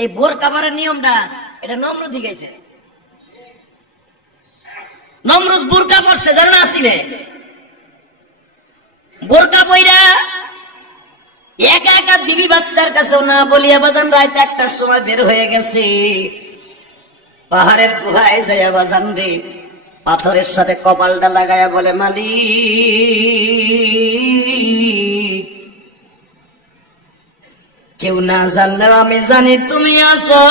এই বোরকা পরার নিয়মটা এটা নমরুদ গেছে। নমরুদ বোরকা পরছে, জানেন আসিনে বোরকা পইরা একা একা দিবি বাচ্চার কাছেও না বলিয়া বাজান রাত 1টার সময় বের হয়ে গেছে পাহাড়ের গুহায় যাইয়া বাজান রে পাথরের সাথে কপালটা লাগায়া বলে, মালিক কেউ না জানলেও আমি জানি তুমি আছো,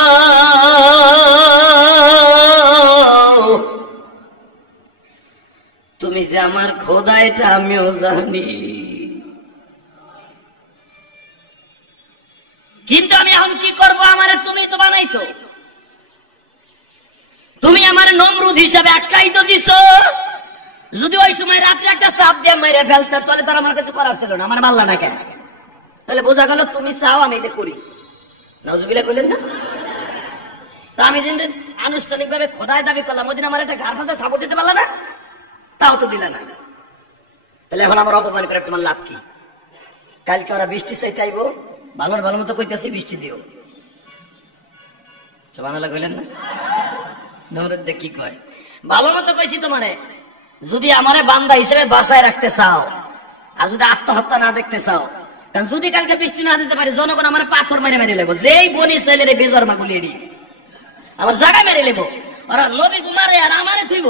তুমি যে আমার খোদা এটা আমিও জানি, কিন্তু আমি এখন কি করবো? আমারে তুমি তো বানাইছো, তুমি আমার নমরুদ হিসাবে আখ্যায়িত দিছো। যদি ওই সময় রাত্রে একটা চাপ দিয়ে মেরে ফেলতে তাহলে তার আমার কাছে করার ছিল না, আমার মাল্লা না কেন? তাহলে বোঝা গেল তুমি চাও আমি এটা করি। নাউজুবিল্লাহ কইলেন না? তা আমি যেদিন আনুষ্ঠানিক ভাবে খোদায় দাবি করলাম ওই দিন আমার একটা ঘাড় ফাঁসা থাপড় দিতে পারলা না, তাও তো দিলে না। তাহলে এখন আমার অপমান করে তোমার লাভ কি? কালকে ওরা বৃষ্টি চাইতে আইবো, ভালো মতো কইতেছি বৃষ্টি দিও। সুবহানাল্লাহ কইলেন না? নমরুদ কি কয়? ভালো মতো কইছি তোমারে, যদি আমারে বান্দা হিসেবে বাঁচায় রাখতে চাও আর যদি আত্মহত্যা না দেখতে চাও, কারণ যদি কালকে বৃষ্টি না দিতে পারে জনগণ আমার পাথর মেরে মেরে লেবো, যেই বনি ছেলেরে বেজরমা গুলিয়ে দি আমার জায়গা মেরে লেবো, ওরা নবী কুমারে আর আমারে থইব।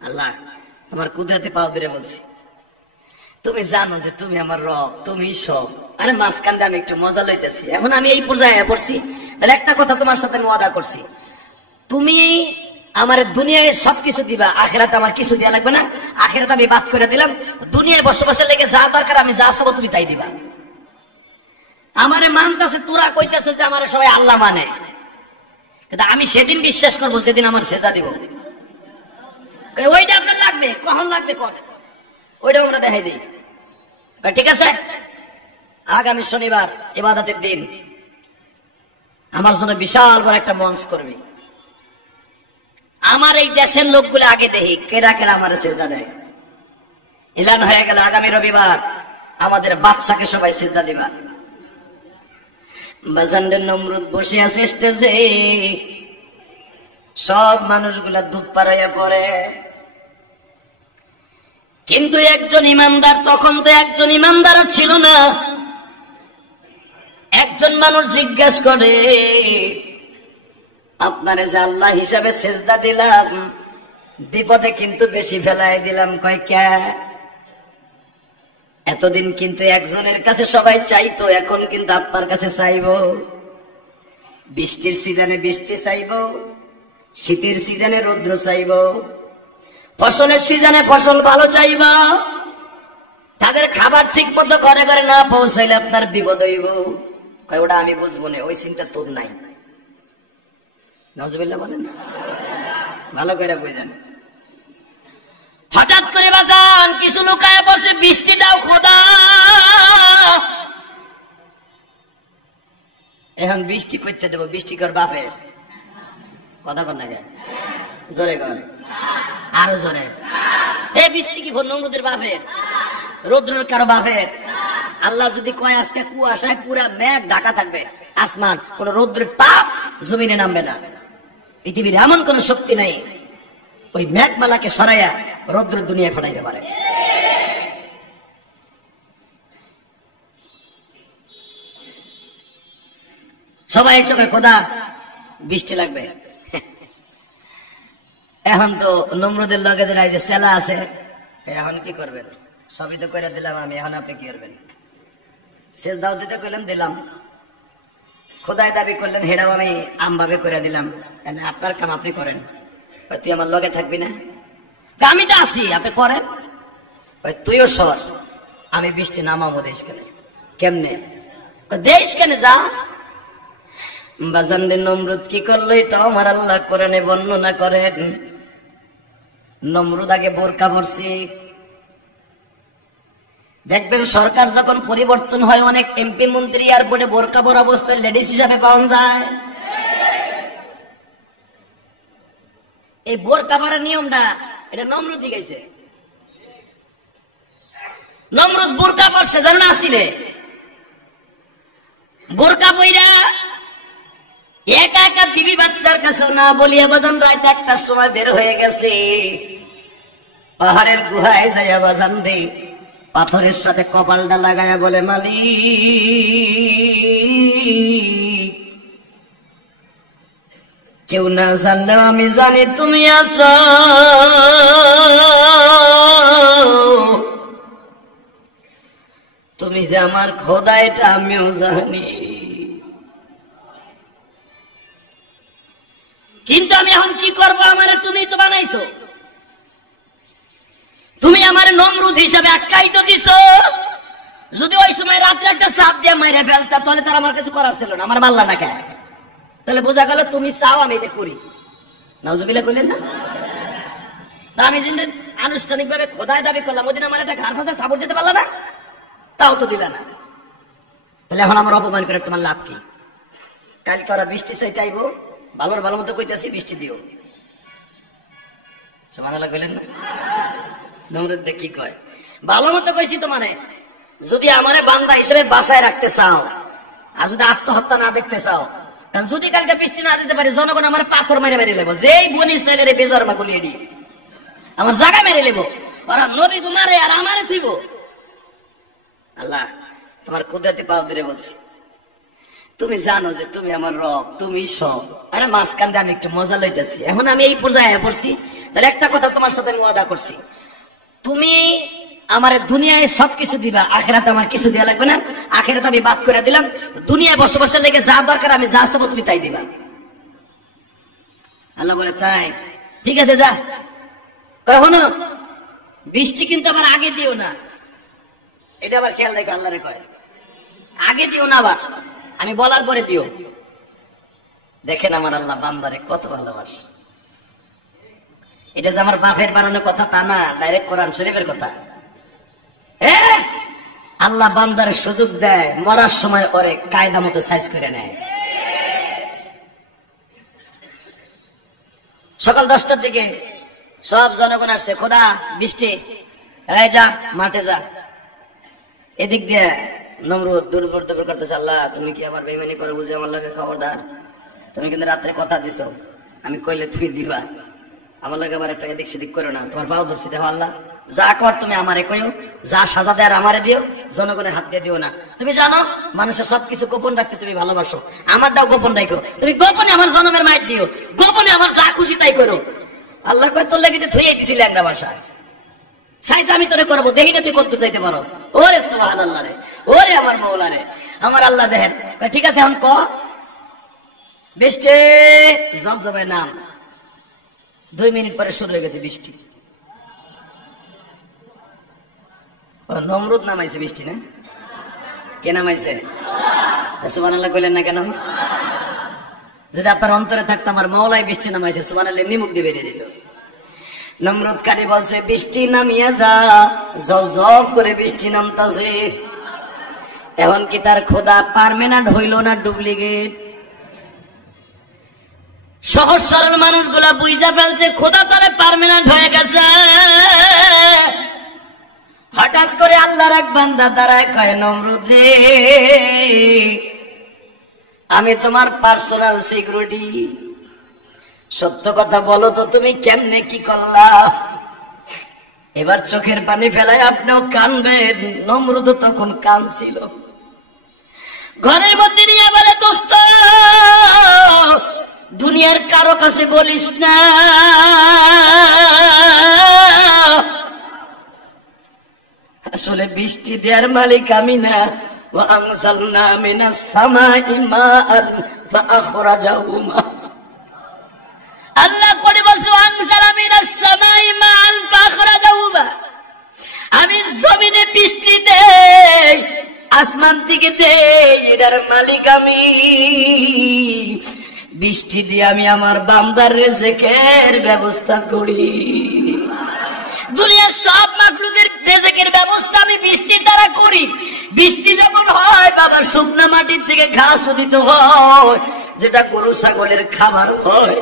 আল্লাহ তোমার কুদরতে পাও ধরে বলছি, তুমি জানো যে তুমি আমার রব, তুমি সব। আরে মাঝখান দিয়ে আমি একটু মজা লইতেছি, এখন আমি এই পর্যায়ে পড়ছি। তাহলে একটা কথা তোমার সাথে আমি ওয়াদা করছি, তুমি আমার দুনিয়ায় সবকিছু দিবা, আখিরাতে আমার কিছু দেওয়া লাগবে না। আখিরাতে আমি বাদ করে দিলাম, দুনিয়ায় বসবাসের লেগে যা দরকার আমি যা চাবো তুমি তাই দিবা। আমারে মানতেছে, তোরা কইতেছ যে আমার সবাই আল্লাহ মানে, কিন্তু আমি সেদিন বিশ্বাস করবো যেদিন আমার সেজা দিব। ওইটা আপনার লাগবে, কখন লাগবে কখন, ওইটা আমরা দেখাই দিই। ঠিক আছে, আগামী শনিবার ইবাদতের দিন আমার জন্য বিশাল বড় একটা মঞ্চ করবি। আমার এই দেশের লোকগুলো আগে দেখি কেরা কেরা আমার সিজদা দেয়। এলান হয়ে গেল আগামী রবিবার আমাদের বাচ্চাকে সবাই সিজদা দিবা। বাজান্ডের নমরুদ বসে আছে স্টেজে, সব মানুষগুলা ধূপ পাড়াইয়া পড়ে, কিন্তু একজন ইমানদার, তখন তো একজন ইমানদার ছিল না। একজন মানুষ জিজ্ঞাসা করে, আপনারে যে আল্লাহ হিসাবে সেজদা দিলাম, বিপদে কিন্তু বেশি ফেলাই দিলাম। কয় কে? এতদিন কিন্তু একজনের কাছে সবাই চাইতো, এখন কিন্তু আপনার কাছে চাইবো। বৃষ্টির সিজনে বৃষ্টি চাইবো, শীতের সিজনে রৌদ্র চাইবো, ফসলের সিজনে ফসল ভালো চাইবো। তাদের খাবার ঠিক মতো ঘরে ঘরে না পৌঁছাইলে আপনার বিপদ হইব। কয় ওটা আমি বুঝবো না, ওই চিন্তা তোর নাই। নাউজুবিল্লাহ বলেন, ভালো করে বুঝেন। হঠাৎ করে বাজান কিছু লুকায় পড়ছে, বৃষ্টি দাও খোদা। এখন বৃষ্টি করতে দেবো, বৃষ্টি কর বাপের কথা কর না, জোরে কর, আরো জোরে। এই বৃষ্টি কি নমরুদের বাপের? রৌদ্রের কারো বাপের? আল্লাহ যদি কয় আজকে কুয়াশায় পুরা মেঘ ঢাকা থাকবে আসমান, কোন রৌদ্রের তাপ জমিনে নামবে না, পৃথিবীর এমন কোন শক্তি নাই ওই মেঘমালাকে সরাইয়া রৌদ্র দুনিয়ায় ফাটাইতে পারে। সবাই সবাই খোদা বৃষ্টি লাগবে। এখন তো নমরুদের লগে যারা যে সেলা আছে, এখন কি করবেন? সবই তো করে দিলাম আমি, এখন আপনি কি করবেন? শেষ দাও দিতে কইলেন, দিলাম। খোদায় দাবি করলেন, হেরাও আমি আমভাবে করে দিলাম। আপনার কাম আপনি করেন। তুই আমার লগে থাকবি না? আমি তো আছি, আপনি করেন। তুইও সর, আমি বৃষ্টি নামাবো দেশ কেনে। কেমনে দেশ কেনে? যা বাজান। নমরুদ কি করলো এটা আমার আল্লাহ কোরআনে বর্ণনা করেন। নমরুদ আগে বোরকা পরছে। দেখবেন সরকার যখন পরিবর্তন হয়, অনেক এমপি মন্ত্রী এয়ারপোর্টে বোরকা পরা অবস্থায় লেডিস হিসাবে পাওয়া যায়। এই বোরকা পরার নিয়মটা এটা নমরুদ গেছে। নমরুদ বোরকা পরছে, জানেন আসিলে বোরকা পইরা একা একা বিবি বাচ্চার কাছে না বলিয়া বাজান রাত 1টার সময় বের হয়ে গেছে, পাহাড়ের গুহায় যাইয়া বাজান রে পাথরের সাথে কপালটা লাগায়া বলে, মালিক কেউ না জানলেও আমি জানি তুমি আছো, তুমি যে আমার খোদা এটা আমিও জানি, কিন্তু আমি এখন কি করবো? আমারে তুমি তো বানাইছো, তুমি আমার নমরুদ হিসাবে আখ্যায়িত দিছো। যদি ওই সময় রাত্রে একটা চাপ দিয়ে মাইরে ফেলতা তাহলে তার আমার কিছু করার ছিল না, আমার মাল্লা না কেন? তাহলে বোঝা গেল তুমি চাও আমি এটা করি। নাউজুবিল্লাহ কইলেন না? তা আমি যেদিন আনুষ্ঠানিক ভাবে খোদায় দাবি করলাম ওদিন আমার একটা ঘাড় ফাঁসা থাপড় দিতে পারলা না, তাও তো দিলা না। তাহলে এখন আমার অপমান করে তোমার লাভ কি? কালকে ওরা বৃষ্টি চাইতে আইবো, ভালোর ভালো মতো কইতেছি বৃষ্টি দিও। সুবহানাল্লাহ কইলেন না? নমরুদ কি কয়? ভালো মতো কইছি তো, মানে যদি আমারে বান্দা হিসেবে বাঁচায় রাখতে চাও আর যদি আত্মহত্যা না দেখতে চাও, কারণ যদি কালকে বৃষ্টি না দিতে পারি জনগণ আমার পাথর মেরে মেরে লেবো, যেই বনির ছেলেরে বেজরমা গুলিয়ে দি আমার জায়গা মেরে লেবো, ওরা নবী মারে আর আমারে থুইব। আল্লাহ তোমার কুদরতি পাও ধরে বলছি, তুমি জানো যে তুমি আমার রব, তুমি সব। আরে মাঝখান দিয়ে আমি একটু মজা লইতেছি, এখন আমি এই পর্যায়ে পড়ছি। তাহলে একটা কথা তোমার সাথে আমি ওয়াদা করছি, তুমি আমার দুনিয়ায় সবকিছু দিবা, আখেরাতে আমার কিছু দেওয়া লাগবে না। আখেরাতে আমি বাদ করে দিলাম, দুনিয়ায় বসবাসের লেগে যা দরকার আমি যা চাবো তুমি তাই দিবা। আল্লাহ বলে তাই ঠিক আছে যা। কখনো বৃষ্টি কিন্তু আবার আগে দিও না, এটা আবার খেয়াল রেখে আল্লাহরে কয়, আগে দিও না, আবার আমি বলার পরে দিও। দেখেন আমার আল্লাহ বান্দারে কত ভালোবাসে। এটা যে আমার বাপের বানানো কথা তা না, ডাইরেক্ট কোরআন শরীফের কথা। আল্লাহ বান্দার সুযোগ দেয়, মরার সময় ওরে কায়দা মতো সাইজ করে নেয়। সকাল 10টার দিকে সব জনগণ আসছে, খোদা বৃষ্টি, এই যা মাঠে যা। এদিক দিয়ে নমরুদ দুর্বর করতেছে, আল্লাহ তুমি কি আবার বেইমানি করে বুঝে আমার লাগে? খবরদার, তুমি কিন্তু রাত্রে কথা দিছো, আমি কইলে তুমি দিবা, আমার লাগে আবার একটা এদিক সেদিক করো না, তোমার পাও ধরছি। দেখো আল্লাহ যা কর তুমি আমারে কইও, যা সাজা দেয় আমারে দিও, জনগণের হাত দিয়ে দিও না। তুমি জানো মানুষের সবকিছু গোপন রাখতে তুমি ভালোবাসো, আমারটাও গোপন রাখো। তুমি গোপনে আমার জনমের মাইট দিও, গোপনে আমার যা খুশি তাই করো। আল্লাহ কয় তোর লেগে থইয়ে দিছিল একটা বাসা, সাইজ আমি তোরে করবো, দেখি না তুই করতে চাইতে পারো। ওরে সুবহানাল্লাহ রে, ওরে আমার মওলা রে, আমার আল্লাহ দেখেন। ঠিক আছে এখন ক বৃষ্টি জব জবে নাম। 2 মিনিট পরে শুরু হয়ে গেছে বৃষ্টি। নমরুদ নামাইছে বৃষ্টি না? কে নামাইছে? সুবহানাল্লাহ কইলেন না কেন? যদি আপনার অন্তরে থাকতো আমার মওলাই বৃষ্টি নামাইছে, সুবহানাল্লাহ এমনি মুখ দিয়ে বেরিয়ে যেত। নমরুদ খালি বলছে বৃষ্টি নামিয়া যা, জব জব করে বৃষ্টি নামতাছে। এখন কি তার খোদা পার্মানেন্ট হইল না ডুপ্লিকেট? সহজ সরল মানুষগুলা বুঝা ফেলছে খোদা তাহলে পার্মানেন্ট হয়ে গেছে। হঠাৎ করে আল্লাহর এক বান্দা দাঁড়ায় কয়, নমরুদ রে আমি তোমার পার্সোনাল সিকিউরিটি, সত্য কথা বলো তো তুমি কেমনে কি করলা? এবার চোখের পানি ফেলায় আপনিও কানবেন। নমরুদ তখন কানছিল। ঘরের মধ্যে নিয়ে বলে, দোস্ত দুনিয়ার কারো কাছে বলিস না, আসলে বৃষ্টি দেওয়ার মালিক আমি না। وأنزلنا من السماء ماء فأخرجه ماء। আল্লাহ করে বলছে وأنزل من السماء ماء فأخرجه ماء। আমি জমিনে বৃষ্টি দেই, আসমান থেকে দেই, এটার মালিক আমি। বৃষ্টি দিয়ে আমি আমার বান্দার রিজিকের ব্যবস্থা করি। দুনিয়ার সব মাখলুকের রিজিকের ব্যবস্থা আমি বৃষ্টির দ্বারা করি। বৃষ্টি যখন হয় বাবা, শুকনা মাটির থেকে ঘাস উদিত হয়, যেটা গরু ছাগলের খাবার হয়।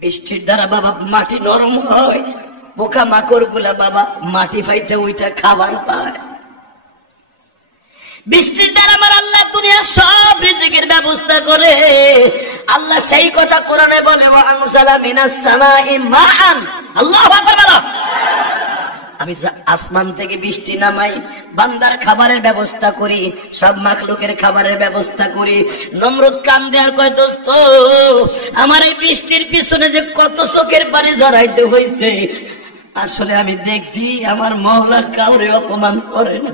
বৃষ্টির দ্বারা বাবা মাটি নরম হয়, পোকা মাকড় গুলা বাবা মাটি ফাইটা ওইটা খাবার পায়। বৃষ্টির দ্বারা আমার আল্লাহ দুনিয়ার সব রিজিকের ব্যবস্থা করে। আল্লাহ সেই কথা কোরআনে বলে, ওয়া আনজালা মিনাস সামাই মাআন। আল্লাহু আকবার বলো। আমি আসমান থেকে বৃষ্টি নামাই, বান্দার খাবারের ব্যবস্থা করি, সব মাখলুকের খাবারের ব্যবস্থা করি। নমরুদ কান্দে আর কয়, দোস্ত আমার এই বৃষ্টির পিছনে যে কত চোখের পানি ঝরাইতে হয়েছে, আসলে আমি দেখছি আমার মওলা কাউরে অপমান করে না।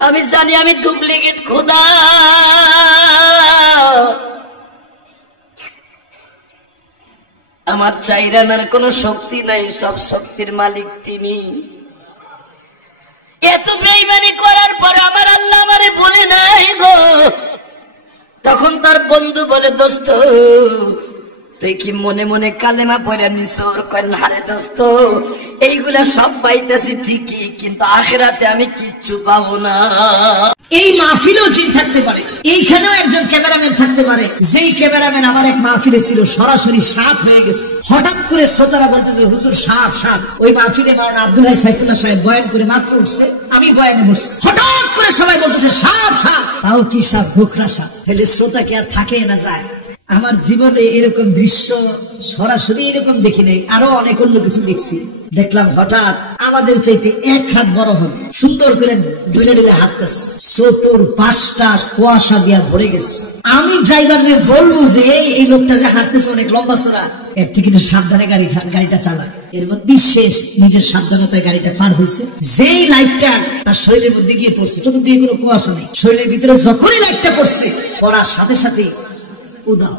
আমি জানি আমি ডুপ্লিকেট খোদা, আমার চাইরানার কোন শক্তি নাই, সব শক্তির মালিক তিনি। এত বেঈমানি করার পরে আমার আল্লাহ আমারে বলে নাই গো। তখন তার বন্ধু বলে, দোস্ত তুই কি মনে মনে কালেমা পড়ে নিছর? কয় না রে দোস্ত, এইগুলা সব পাইতেছি ঠিকই, কিন্তু আখিরাতে আমি কিচ্ছু পাবো না। এই মাহফিলেও জিন থাকতে পারে, এইখানেও একজন ক্যামেরাম্যান থাকতে পারে। যেই ক্যামেরাম্যান আমার এক মাহফিলে ছিল, সরাসরি সাপ হয়ে গেছে। হঠাৎ করে শ্রোতারা বলতেছে, হুজুর সাপ সাপ। ওই মাহফিলে মাওলানা আব্দুল হাই সাইফুল্লাহ সাহেব বয়ান করে মাত্র উঠছে, আমি বয়ানে বসছি। হঠাৎ করে সবাই বলতেছে সাপ সাপ। তাও কি সাপ? গোখরা সাপ। তাহলে শ্রোতা কি আর থাকে না যায়? আমার জীবনে এরকম দৃশ্য সরাসরি এরকম দেখি নাই, আরো অনেক অন্য কিছু দেখছি। দেখলাম হঠাৎ আমাদের চাইতে এক হাত বড় হবে, সুন্দর করে ডুলে ডুলে হাঁটতেছে, চতুর পাঁচটা কুয়াশা দিয়া ভরে গেছে। আমি ড্রাইভারকে বলবো যে এই লোকটা যে হাঁটতেছে অনেক লম্বা চড়া, এর থেকে একটু সাবধানে গাড়িটা চালা। এর মধ্যে শেষ নিজের সাবধানতায় গাড়িটা পার হয়েছে। যেই লাইটটা তার শরীরের মধ্যে গিয়ে পড়ছে, চতুর্দিকে কোনো কুয়াশা নেই, শরীরের ভিতরে যখনই লাইটটা পড়ছে, পড়ার সাথে সাথে উদাও।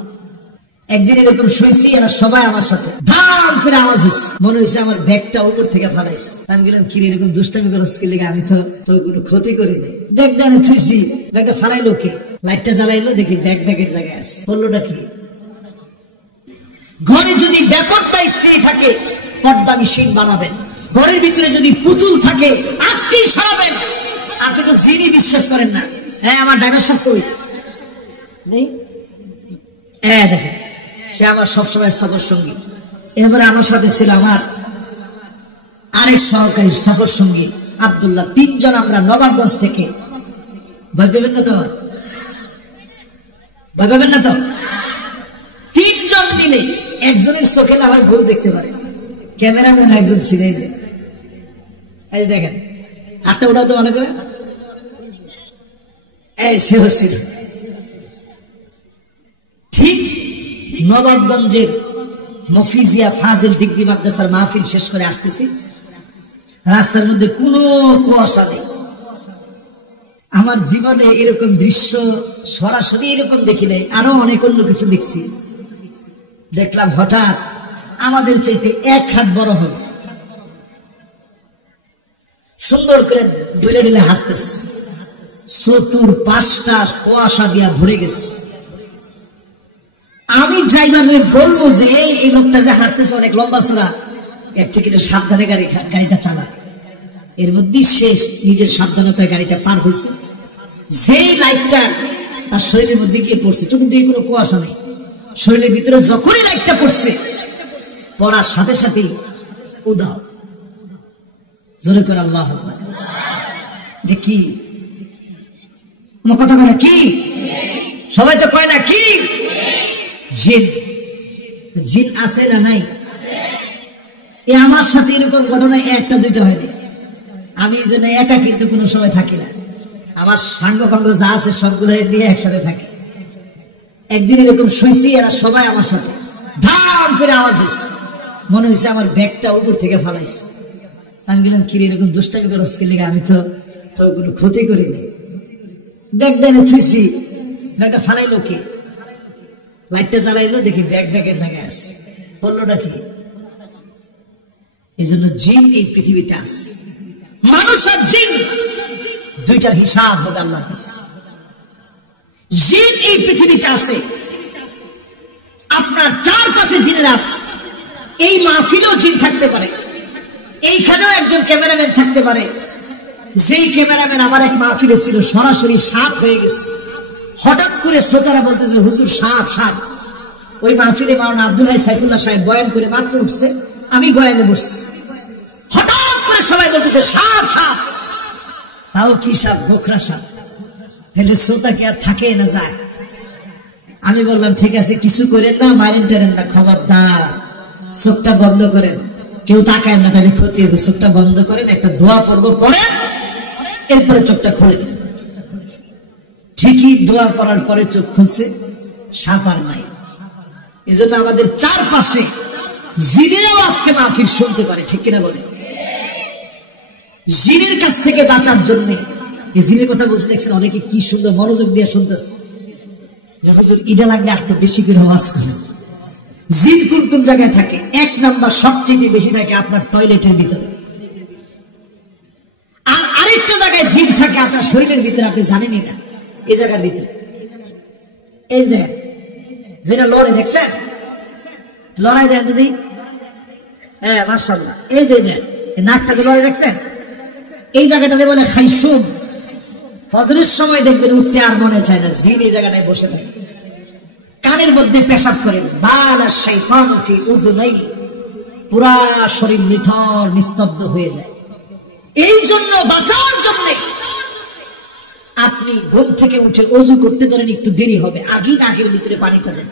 একদিন এরকম শুয়েছি, এরা সবাই আমার সাথে ধাম করে আওয়াজ হচ্ছে, মনে হয়েছে আমার ব্যাগটা উপর থেকে ফালাইছে। আমি গেলাম, কিরে এরকম দুষ্টামি করছ কি লেগে? আমি তো কোনো ক্ষতি করি নাই। ব্যাগটা আমি ছুঁয়েছি, ব্যাগটা ফালাইলো কে? লাইটটা জ্বালাইলো, দেখি ব্যাগের জায়গায় আছে। বললোটা কি? ঘরে যদি ব্যাপারটা স্ত্রী থাকে, পর্দা নিষেধ বানাবেন। ঘরের ভিতরে যদি পুতুল থাকে, আজকেই সরাবেন। আপনি তো জিনি বিশ্বাস করেন না। হ্যাঁ, আমার ড্রাইভার সাহেব কই নেই? হ্যাঁ, দেখেন সে আমার সবসময় সফর সঙ্গী। এবারে আমার সাথে ছিল আমার আরেক সহকারী সফর সঙ্গী আব্দুল্লাহ। তিনজন আমরা নবাবগঞ্জ থেকে। ভয় পাবেন না তো? ভয় পাবেন না তো? তিনজন মিলে, একজনের চোখে না হয় ভুল দেখতে পারে, ক্যামেরাম্যান একজন ছিল। এই দেখেন হাতটা ওটাও তো ভালো করে, এই সে হচ্ছিল। ঠিক নবাবগঞ্জের মফিজিয়া ফাজিল ডিগ্রি মাদ্রাসার মাহফিল শেষ করে আসতেছি, রাস্তার মধ্যে কোনো কুয়াশা নেই। আমার জীবনে এরকম দৃশ্য সরাসরি এরকম দেখি নাই, আরো অনেক অন্য কিছু দেখছি। দেখলাম হঠাৎ আমাদের চাইতে এক হাত বড় হবে, সুন্দর করে ডুলে ডুলে হাঁটতেছে, চতুর পাঁচটা কুয়াশা দিয়া ভরে গেছে। আমি ড্রাইভারকে বলবো যে এই লোকটা যে হাঁটতেছে অনেক লম্বা চড়া, এর থেকে একটু সাবধানে গাড়িটা চালা। এর মধ্যে শেষ নিজের সাবধানতায় গাড়িটা পার হয়েছে। যেই লাইটটা তার শরীরের মধ্যে গিয়ে পড়ছে, চতুর্দিকে কোনো কুয়াশা নেই, শরীরের ভিতরে যখনই লাইটটা পড়ছে, পড়ার সাথে সাথেই উদাও। জোরে করে আল্লাহু আকবার। যে কি কথা বলে? কি সবাই তো কয় না কি? জিন। জিন আছে না নাই? এ আমার সাথে এরকম ঘটনা একটা দুইটা হয়নি। আমি এই জন্য একা কিন্তু কোনো সময় থাকি না, আমার সাঙ্গ ফাঙ্গ যা আছে সবগুলো নিয়ে একসাথে থাকি। একদিন এরকম শুয়েছি, এরা সবাই আমার সাথে ধাম করে আওয়াজ হচ্ছে, মনে হয়েছে আমার ব্যাগটা উপর থেকে ফালাইছে। আমি গেলাম, কিরে এরকম দুষ্টামি করছ কি লেগে? আমি তো কোনো ক্ষতি করিনি। ব্যাগটা এনে ছুঁয়েছি, ব্যাগটা ফালাইলো কে? লাইটটা জ্বালাইলো, দেখি ব্যাগের জায়গায় আছে। বললোটা কি? এই জন্য জিন এই পৃথিবীতে আছে। মানুষ আর জিন দুইটার হিসাব হবে আল্লাহর কাছে। জিন এই পৃথিবীতে আছে, আপনার চারপাশে জিনের আছে। এই মাহফিলেও জিন থাকতে পারে, এইখানেও একজন ক্যামেরাম্যান থাকতে পারে। যেই ক্যামেরাম্যান আমার এক মাহফিলে ছিল, সরাসরি সাপ হয়ে গেছে। হঠাৎ করে শ্রোতারা বলতেছে, হুজুর সাপ সাপ। ওই মাহফিলে মাওলানা আব্দুল হাই সাইফুল্লাহ সাহেব বয়ান করে মাত্র উঠছে, আমি বয়ানে বসছি। হঠাৎ করে সবাই বলতেছে সাপ সাপ। তাও কি সাপ? গোখরা সাপ। তাহলে শ্রোতা কি আর থাকে না যায়? আমি বললাম ঠিক আছে, কিছু করেন না, মারেন টারেন না, খবরদার চোখটা বন্ধ করেন, কেউ তাকায় না, তাহলে ক্ষতি হবে। চোখটা বন্ধ করেন, একটা দোয়া পড়বো, পরে এরপরে চোখটা খোলেন। ঠিকই দোয়া করার পরে চোখ খুলছে, সাপ আর নাই। এই জন্য আমাদের চারপাশে জিনেরাও আজকে মাহফিল শুনতে পারে, ঠিক কিনা বলে? জিনের কাছ থেকে বাঁচার জন্য এই জিনের কথা বলছে, দেখছেন অনেকে কি সুন্দর মনোযোগ দিয়ে শুনতেছে, যে হুজুর ইডা লাগলে একটু বেশি করে আওয়াজ করেন। জিন কোন কোন জায়গায় থাকে? এক নাম্বার সবচেয়ে বেশি থাকে আপনার টয়লেটের ভিতরে, আর আরেকটা জায়গায় জিন থাকে আপনার শরীরের ভিতরে, আপনি জানেনই না। এই জায়গার ভিতরে এই দেখেন, যেটা লড়ে, দেখছেন লড়াই দেন যদি, হ্যাঁ মাশাআল্লাহ, এই যে নাকটাকে লড়ে, দেখছেন এই জায়গাটাতে বলে খাইসুম। ফজরের সময় দেখবেন উঠতে আর মনে চায় না, জিন এই জায়গাটায় বসে থাকে। কানের মধ্যে পেশাব করেন, বালা শাইতানু ফি উযুনাই, পুরা শরীর নিথর নিস্তব্ধ হয়ে যায়। এই জন্য বাঁচার জন্য আপনি ঘুম থেকে উঠে ওযু করতে ধরেন একটু দেরি হবে, আগেই নাকের ভিতরে পানিটা দেন।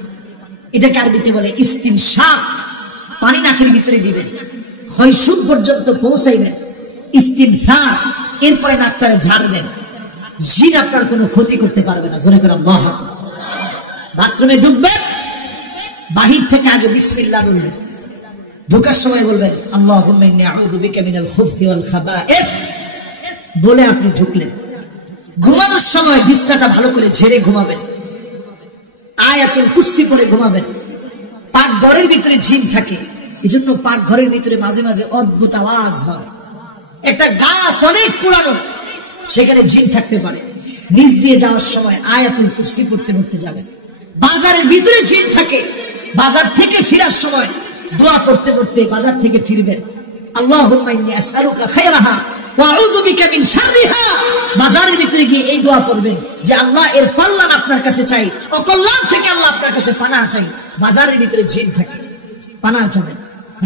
এটাকে আরবিতে বলে ইস্তিনশাক। পানি নাকের ভিতরে দিবেন, খয়সুম পর্যন্ত পৌঁছাইবেন, ইস্তিনসার, এরপরে নাকটারে ঝাড়বেন। জিন আপনার কোনো ক্ষতি করতে পারবে না। জোরে করে আল্লাহু আকবার। বাথরুমে ঢুকবেন, বাহির থেকে আগে বিসমিল্লাহ বলবেন, ঢোকার সময় বলবেন আল্লাহুম্মা ইন্নী আউযু বিকা মিনাল খুবসি ওয়াল খাবায়েথ বলে আপনি ঢুকলেন। ঘুমানোর সময় বিছানাটা ভালো করে ঝেড়ে ঘুমাবেন, আয়াতুল কুরসি পড়ে ঘুমাবেন। পাকঘরের ভিতরে জিন থাকে, এজন্য পাকঘরের ভিতরে মাঝে মাঝে অদ্ভুত আওয়াজ হয়। একটা গাছ অনেক পুরানো, সেখানে জিন থাকতে পারে। নিচ দিয়ে যাওয়ার সময় আয়াতুল কুরসি পড়তে পড়তে যাবেন। বাজারের ভিতরে জিন থাকে, বাজার থেকে ফেরার সময় দোয়া পড়তে পড়তে বাজার থেকে ফিরবেন। আল্লাহুম্মা ইন্নী আসআলুকা খায়রাহা ওয়া আউযু বিকা মিন শাররিহা। বাজারের ভিতরে গিয়ে এই দোয়া পড়বেন যে আল্লাহ এর কল্যাণ আপনার কাছে চাই, অকল্যাণ থেকে আল্লাহ আপনার কাছে পানাহ চাই। বাজারের ভিতরে জিন থাকে, পানাহ চাবেন।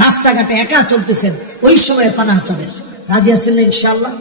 রাস্তাঘাটে একা চলতেছেন, ওই সময় পানাহ চাবেন। রাজি আছেন না ইনশাআল্লাহ?